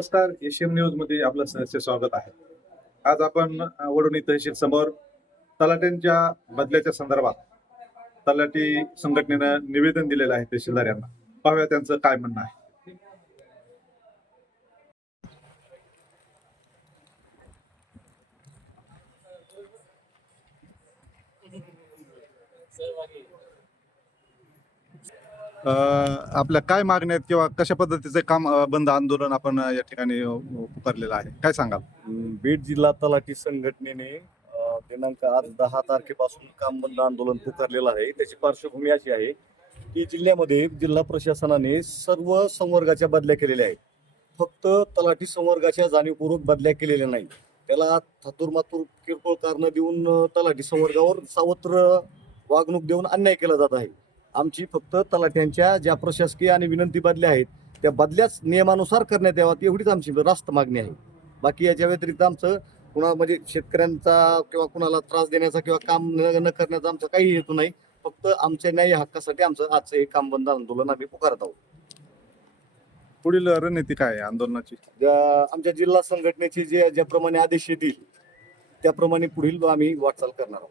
नमस्कार. एशियन न्यूजमध्ये आपलं सहर्ष स्वागत आहे. आज आपण वडोणी तहसील समोर तलाट्यांच्या बदल्याच्या संदर्भात तलाठी संघटनेनं निवेदन दिलेलं आहे तहसीलदार यांना पाहूया त्यांचं काय म्हणणं आहे. अ, आपल्या काय मागण्या आहेत किंवा कशा पद्धतीचे काम अ, बंद आंदोलन आपण अ, या ठिकाणी अ, पुकारलेलं आहे? काय सांगाल? बीड जिल्हा तलाठी संघटनेने अ, दिनांक आज दहा तारखेपासून काम बंद आंदोलन पुकारलेलं आहे. त्याची पार्श्वभूमी अशी आहे की जिल्ह्यामध्ये जिल्हा प्रशासनाने सर्व संवर्गाच्या बदल्या केलेल्या आहेत. फक्त तलाठी संवर्गाच्या जाणीवपूर्वक बदल्या केलेल्या नाही. त्याला थातुरमातूर किरकोळ कारणं देऊन अ, तलाठी संवर्गावर सावत्र वागणूक देऊन अन्याय केला जात आहे. आमची फक्त तलाठ्यांच्या ज्या प्रशासकीय आणि विनंती बदल्या आहेत त्या बदल्याच नियमानुसार करण्यात याव्यात एवढीच आमची रास्त मागणी आहे. बाकी याच्या व्यतिरिक्त आमचं कुणा म्हणजे शेतकऱ्यांचा किंवा कुणाला त्रास देण्याचा किंवा काम न न करण्याचा आमचा काही हेतू नाही. फक्त आमच्या न्याय हक्कासाठी आमचं आजचं हे काम बंद आंदोलन आम्ही पुकारत आहोत. पुढील रणनीती काय आहे आंदोलनाची? ज्या आमच्या जिल्हा संघटनेचे जे ज्याप्रमाणे आदेश येतील त्याप्रमाणे पुढील आम्ही वाटचाल करणार आहोत.